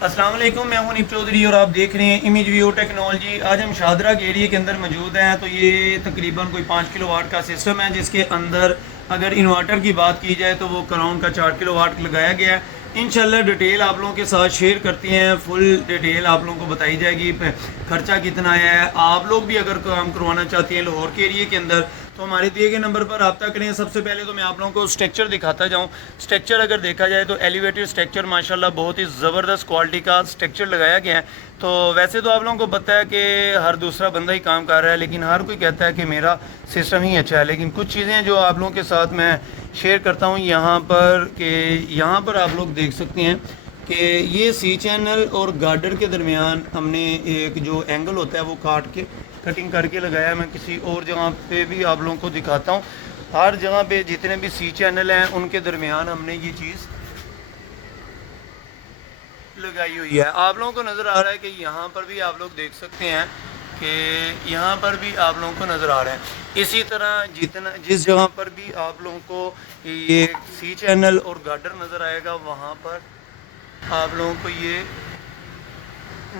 अस्सलाम वालेकुम, मैं हूं नीप चौधरी और आप देख रहे हैं इमेज व्यू टेक्नोलॉजी। आज हम शादरा के एरिया के अंदर मौजूद हैं। तो ये तकरीबन कोई 5 किलोवाट का सिस्टम है, जिसके अंदर अगर इन्वर्टर की बात की जाए तो वो कराउंड का 4 किलोवाट लगाया गया है। इंशाल्लाह डिटेल आप लोगों के साथ शेयर करते हैं, फुल डिटेल आप लोगों को बताई जाएगी, खर्चा कितना आया है। आप लोग भी अगर काम करवाना चाहते हैं लाहौर के एरिया के अंदर तो हमारे दिए गए नंबर पर रब्ता करें। सबसे पहले तो मैं आप लोगों को स्ट्रक्चर दिखाता जाऊं। स्ट्रक्चर अगर देखा जाए तो एलिवेटेड स्ट्रक्चर माशाल्लाह बहुत ही ज़बरदस्त क्वालिटी का स्ट्रक्चर लगाया गया है। तो वैसे तो आप लोगों को पता है कि हर दूसरा बंदा ही काम कर रहा है, लेकिन हर कोई कहता है कि मेरा सिस्टम ही अच्छा है। लेकिन कुछ चीज़ें जो आप लोगों के साथ मैं शेयर करता हूँ यहाँ पर आप लोग देख सकते हैं कि ये सी चैनल और गार्डर के दरमियान हमने एक जो एंगल होता है वो कटिंग करके लगाया। मैं किसी और जगह पे भी आप लोगों को दिखाता हूँ। हर जगह पे जितने भी सी चैनल हैं उनके दरमियान हमने ये चीज़ लगाई हुई है। आप लोगों को नज़र आ रहा है कि यहाँ पर भी आप लोग देख सकते हैं कि यहाँ पर भी आप लोगों को नज़र आ रहा है। इसी तरह जिस जगह पर भी आप लोगों को ये सी चैनल और गार्डर नज़र आएगा वहाँ पर आप लोगों को ये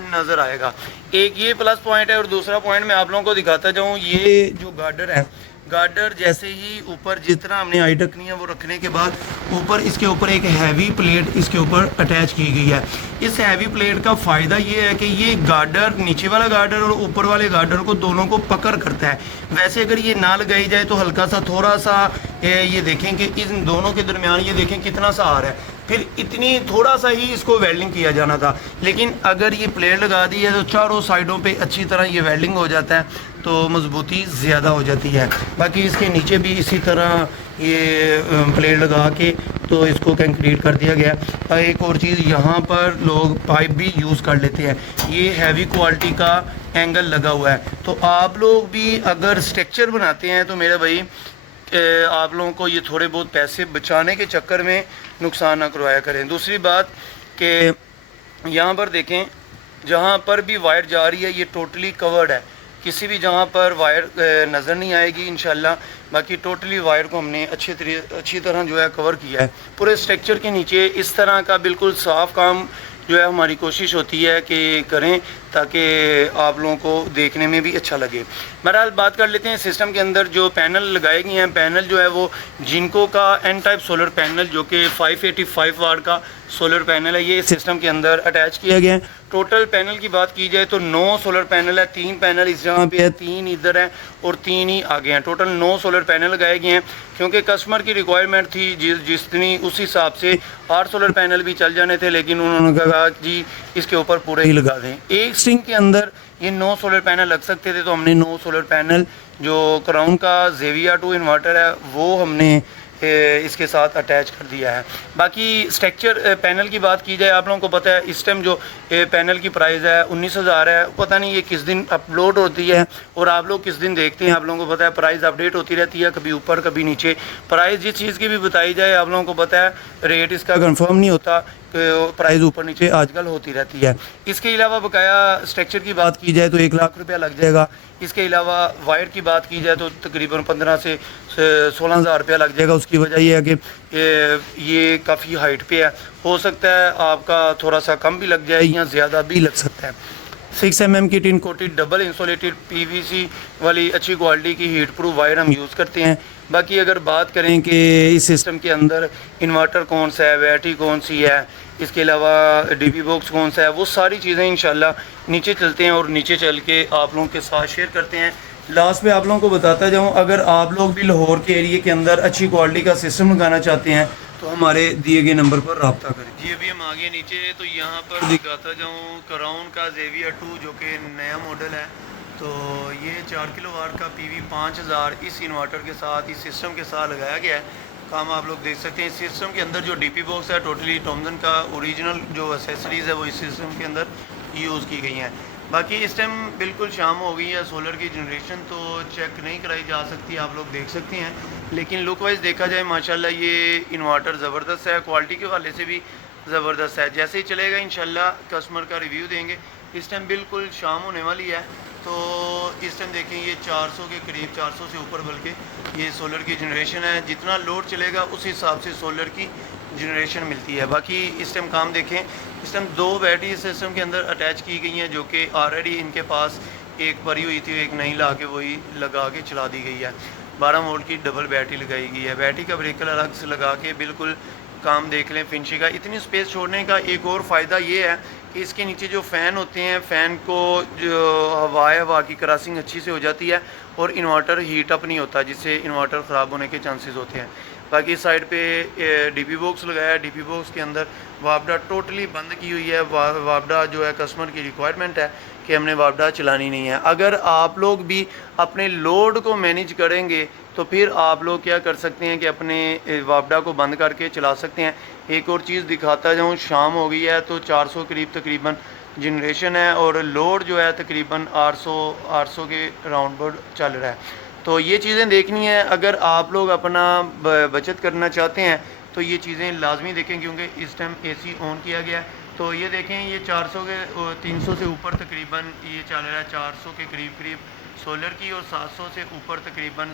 नज़र आएगा। एक ये प्लस पॉइंट है और दूसरा पॉइंट मैं आप लोगों को दिखाता जाऊँ। ये जो गार्डर है, गार्डर जैसे ही ऊपर जितना हमने हाइट रखनी है वो रखने के बाद ऊपर इसके ऊपर एक हैवी प्लेट इसके ऊपर अटैच की गई है। इस हैवी प्लेट का फ़ायदा ये है कि ये गार्डर, नीचे वाला गार्डर और ऊपर वाले गार्डर को दोनों को पकड़ करता है। वैसे अगर ये ना लगाई जाए तो हल्का सा थोड़ा सा ये देखें कि इन दोनों के दरमियान ये देखें कितना सा आ रहा है, फिर इतनी थोड़ा सा ही इसको वेल्डिंग किया जाना था। लेकिन अगर ये प्लेट लगा दी है तो चारों साइडों पे अच्छी तरह ये वेल्डिंग हो जाता है, तो मजबूती ज़्यादा हो जाती है। बाकी इसके नीचे भी इसी तरह ये प्लेट लगा के तो इसको कंक्रीट कर दिया गया। एक और चीज़, यहाँ पर लोग पाइप भी यूज़ कर लेते हैं। ये हैवी क्वालिटी का एंगल लगा हुआ है। तो आप लोग भी अगर स्ट्रक्चर बनाते हैं तो मेरे भाई आप लोगों को ये थोड़े बहुत पैसे बचाने के चक्कर में नुकसान ना करवाया करें। दूसरी बात कि यहाँ पर देखें, जहाँ पर भी वायर जा रही है ये टोटली कवर्ड है, किसी भी जगह पर वायर नज़र नहीं आएगी इंशाल्लाह। बाकी टोटली वायर को हमने अच्छी तरह जो है कवर किया है। पूरे स्ट्रक्चर के नीचे इस तरह का बिल्कुल साफ़ काम जो है हमारी कोशिश होती है कि करें ताकि आप लोगों को देखने में भी अच्छा लगे। बहरहाल बात कर लेते हैं सिस्टम के अंदर जो पैनल लगाए गए हैं। पैनल जो है वो जिनको का एन टाइप सोलर पैनल जो कि 585 वाट का सोलर पैनल है, ये सिस्टम के अंदर अटैच किया गया है। टोटल पैनल की बात की जाए तो 9 सोलर पैनल है। 3 पैनल इस जगह पे है, 3 इधर हैं और 3 ही आगे हैं। टोटल 9 सोलर पैनल लगाए गए हैं क्योंकि कस्टमर की रिक्वायरमेंट थी जितनी, उस हिसाब से 8 सोलर पैनल भी चल जाने थे, लेकिन उन्होंने कहा जी इसके ऊपर पूरे ही लगा दें। एक स्ट्रिंग के अंदर ये 9 सोलर पैनल लग सकते थे, तो हमने 9 सोलर पैनल जो क्राउन का जेविया 2 इन्वर्टर है वो हमने इसके साथ अटैच कर दिया है। बाकी स्ट्रक्चर पैनल की बात की जाए, आप लोगों को पता है इस टाइम जो पैनल की प्राइस है 19,000 है। पता नहीं ये किस दिन अपलोड होती है और आप लोग किस दिन देखते हैं। आप लोगों को पता है प्राइस अपडेट होती रहती है, कभी ऊपर कभी नीचे। प्राइस जिस चीज़ की भी बताई जाए आप लोगों को पता है रेट इसका कंफर्म नहीं होता, प्राइस ऊपर नीचे आजकल होती रहती है। इसके अलावा बकाया स्ट्रक्चर की बात की जाए तो 1 लाख रुपया लग जाएगा। इसके अलावा वायर की बात की जाए तो तकरीबन 15 से 16,000 रुपया लग जाएगा। उसकी वजह यह है कि ये काफ़ी हाइट पे है, हो सकता है आपका थोड़ा सा कम भी लग जाए या ज़्यादा भी लग सकता है। 6 mm की tin coated double insulated PVC वाली अच्छी क्वालिटी की हीट प्रूफ वायर हम यूज़ करते हैं। बाकी अगर बात करें कि इस सिस्टम के अंदर इन्वर्टर कौन सा है, बैटरी कौन सी है, इसके अलावा DP बॉक्स कौन सा है, वो सारी चीज़ें इंशाल्लाह नीचे चलते हैं और नीचे चल के आप लोगों के साथ शेयर करते हैं। लास्ट पे आप लोगों को बताता जाऊँ, अगर आप लोग भी लाहौर के एरिए के अंदर अच्छी क्वालिटी का सिस्टम लगाना चाहते हैं तो हमारे दिए गए नंबर पर रब्ता करें। जी अभी हम आगे नीचे तो यहाँ पर दिखाता जाऊँ क्राउन का जेविया 2 जो कि नया मॉडल है। तो ये 4 किलोवाट का PV 5000 इस इन्वर्टर के साथ, इस सिस्टम के साथ लगाया गया है। काम आप लोग देख सकते हैं। इस सिस्टम के अंदर जो DP बॉक्स है टोटली टॉमसन का ओरिजिनल जो एसेसरीज़ है वो इस सिस्टम के अंदर यूज़ की गई हैं। बाकी इस टाइम बिल्कुल शाम हो गई है, सोलर की जनरेशन तो चेक नहीं कराई जा सकती, आप लोग देख सकते हैं। लेकिन लुक वाइज देखा जाए माशाल्लाह ये इन्वर्टर ज़बरदस्त है, क्वालिटी के हवाले से भी ज़बरदस्त है। जैसे ही चलेगा इंशाल्लाह कस्टमर का रिव्यू देंगे। इस टाइम बिल्कुल शाम होने वाली है, तो इस टाइम देखें ये 400 के करीब, 400 से ऊपर बल्कि ये सोलर की जनरेशन है। जितना लोड चलेगा उस हिसाब से सोलर की جنریشن ملتی ہے. باقی اس ٹائم کام دیکھیں, اس ٹائم 2 بیٹری سسٹم کے اندر اٹیچ کی گئی ہیں جو کہ آلریڈی ان کے پاس ایک بھری ہوئی تھی, ایک نئی لا کے وہی لگا کے چلا دی گئی ہے. 12 وولٹ کی ڈبل بیٹری لگائی گئی ہے. بیٹری کا بریکر الگ سے لگا کے بالکل کام دیکھ لیں فنشنگ کا. اتنی سپیس چھوڑنے کا ایک اور فائدہ یہ ہے کہ اس کے نیچے جو فین ہوتے ہیں, فین کو جو ہوا کی کراسنگ اچھی سے ہو جاتی ہے اور انورٹر ہیٹ اپ نہیں ہوتا, جس سے انورٹر خراب ہونے کے چانسز ہوتے ہیں. باقی سائڈ پہ ڈی پی باکس لگایا ہے. ڈی پی باکس کے اندر وابڈا ٹوٹلی بند کی ہوئی ہے. وابڈا جو ہے کسٹمر کی ریکوائرمنٹ ہے کہ ہم نے وابڈا چلانی نہیں ہے. اگر آپ لوگ بھی اپنے لوڈ کو مینیج کریں گے تو پھر آپ لوگ کیا کر سکتے ہیں کہ اپنے وابڈا کو بند کر کے چلا سکتے ہیں. ایک اور چیز دکھاتا جاؤں, شام ہو گئی ہے تو 400 قریب تقریباً جنریشن ہے اور لوڈ جو ہے تقریباً 800 کے راؤنڈ بورڈ چل رہا ہے. تو یہ چیزیں دیکھنی ہے. اگر آپ لوگ اپنا بچت کرنا چاہتے ہیں تو یہ چیزیں لازمی دیکھیں, کیونکہ اس ٹائم اے سی آن کیا گیا ہے. تو یہ دیکھیں, یہ 400 کے 300 سے اوپر تقریباً یہ چل رہا ہے, 400 کے قریب سولر کی, اور 700 سے اوپر تقریباً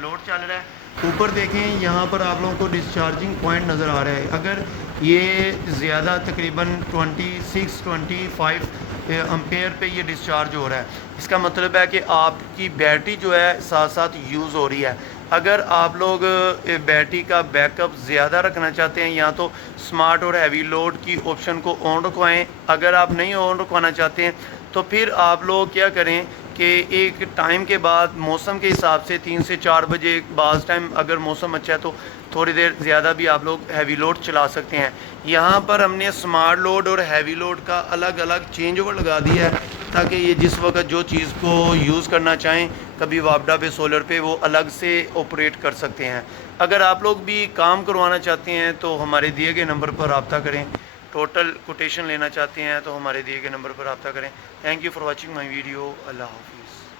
لوڈ چل رہا ہے. اوپر دیکھیں, یہاں پر آپ لوگوں کو ڈسچارجنگ پوائنٹ نظر آ رہا ہے. اگر یہ زیادہ تقریباً 26-25 امپیئر پہ یہ ڈسچارج ہو رہا ہے, اس کا مطلب ہے کہ آپ کی بیٹری جو ہے ساتھ ساتھ یوز ہو رہی ہے. اگر آپ لوگ بیٹری کا بیک اپ زیادہ رکھنا چاہتے ہیں یا تو سمارٹ اور ہیوی لوڈ کی آپشن کو آن رکھوائیں. اگر آپ نہیں آن رکھوانا چاہتے ہیں تو پھر آپ لوگ کیا کریں کہ ایک ٹائم کے بعد موسم کے حساب سے 3 سے 4 بجے, بعض ٹائم اگر موسم اچھا ہے تو تھوڑی دیر زیادہ بھی آپ لوگ ہیوی لوڈ چلا سکتے ہیں. یہاں پر ہم نے سمارٹ لوڈ اور ہیوی لوڈ کا الگ الگ چینج اوور لگا دیا ہے تاکہ یہ جس وقت جو چیز کو یوز کرنا چاہیں, کبھی وابڈا پہ سولر پہ, وہ الگ سے آپریٹ کر سکتے ہیں. اگر آپ لوگ بھی کام کروانا چاہتے ہیں تو ہمارے دیے گئے نمبر پر رابطہ کریں. ٹوٹل کوٹیشن لینا چاہتے ہیں تو ہمارے دیے گئے نمبر پر رابطہ کریں. Thank you for watching my video. اللہ حافظ.